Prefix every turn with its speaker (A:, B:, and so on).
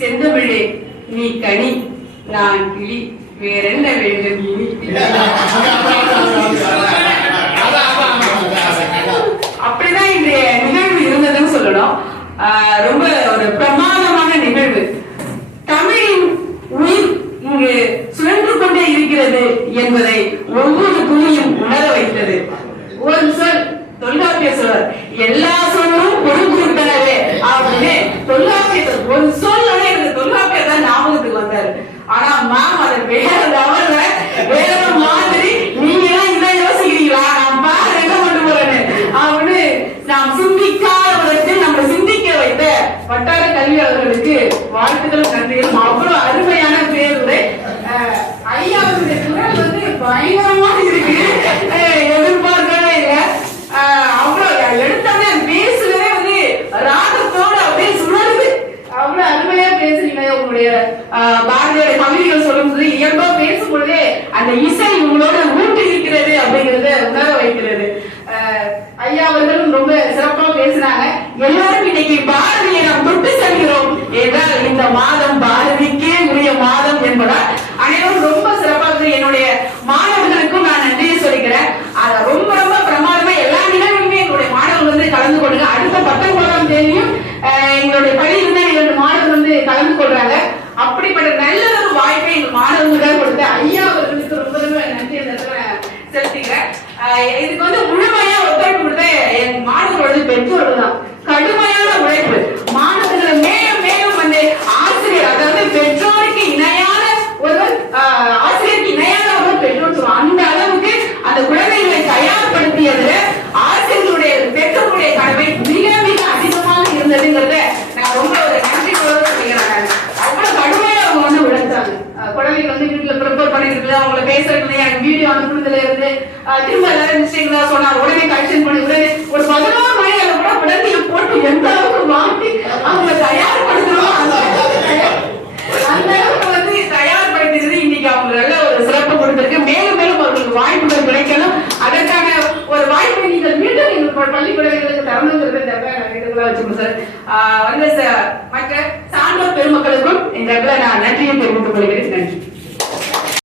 A: செந்தமிழே நீ கனி நான் கிளி வேறென்ன வேண்டும் இனி? அப்படிதான் இன்றைய நிகழ்வு இருந்ததுன்னு சொல்லணும். ரொம்ப ஒரு பிரமாதமான நிகழ்வு. தமிழின் உயிர் இங்கு சுழன்று கொண்டே இருக்கிறது என்பதை ஒவ்வொரு துணியும் உணர வைத்தது. ஒரு சொல் எல்லா சொல்லும் பொறுப்புறுத்தனவே அப்படின்னு தொல்காப்பிய ஒரு சொல் எனக்கு தொல்காப்பியர் தான் ஞாபகத்துக்கு வந்தாரு. ஆனா மேம் அது வேற லெவல்ல வேற மாதிரி நீங்க எல்லாம் இதை யோசிக்கிறீங்களா? நான் பாரு என்ன கொண்டு போறேன்னு. அப்படின்னு நாம் சிந்திக்காதவர்களுக்கு நம்ம சிந்திக்க வைத்த வட்டார கல்வியாளர்களுக்கு வாழ்த்துக்களும் நன்றிகளும். அவ்வளவு அருமையான பேருரை. அஹ், ஐயா குரல் வந்து பயங்கர நம்முடைய பாரதியோட கவிதைகள் சொல்லும்போது இயல்பா பேசும் பொழுதே அந்த இசை உங்களோட ஊட்டி இருக்கிறது அப்படிங்கறத உணர வைக்கிறது. ஐயா அவர்களும் ரொம்ப சிறப்பா பேசுனாங்க. எல்லாரும் இன்னைக்கு பாரதியை நாம் தொட்டு செல்கிறோம். ஏதா இந்த மாதம் பாரதிக்கே உரிய மாதம் என்பதால் அனைவரும் ரொம்ப சிறப்பாக என்னுடைய மாணவர்களுக்கும் நான் நன்றியை சொல்லிக்கிறேன். அத ரொம்ப ரொம்ப பிரமாதமா எல்லா நிகழ்வுமே என்னுடைய மாணவர்கள் வந்து கலந்து கொள்ளுங்க. அடுத்த பத்தொன்பது É, Aí, quando eu பேசுறதுல எனக்கு வீடியோ அனுப்புறதுல இருந்து திரும்ப எல்லாரும் மிஸ்டேக்லாம் சொன்னார் உடனே கரெக்ஷன் பண்ணி உடனே ஒரு பதினோரு மணி அதை கூட குழந்தைய போட்டு எந்த அளவுக்கு வாங்கி அவங்க தயார்படுத்துறோம் அந்த அளவுக்கு அந்த அளவுக்கு வந்து தயார்படுத்தினது இன்னைக்கு அவங்க நல்ல ஒரு சிறப்பு கொடுத்துருக்கு. மேலும் மேலும் அவர்களுக்கு வாய்ப்புகள் கிடைக்கணும். அதற்கான ஒரு வாய்ப்பை நீங்கள் மீண்டும் எங்கள் பள்ளி குழந்தைகளுக்கு தரணுங்கிறது இந்த வச்சுக்கோங்க சார். வந்து வந்த மற்ற சான்றோர் பெருமக்களுக்கும் இந்த இடத்துல நான் நன்றியை தெரிவித்துக் கொள்கிறேன். நன்றி.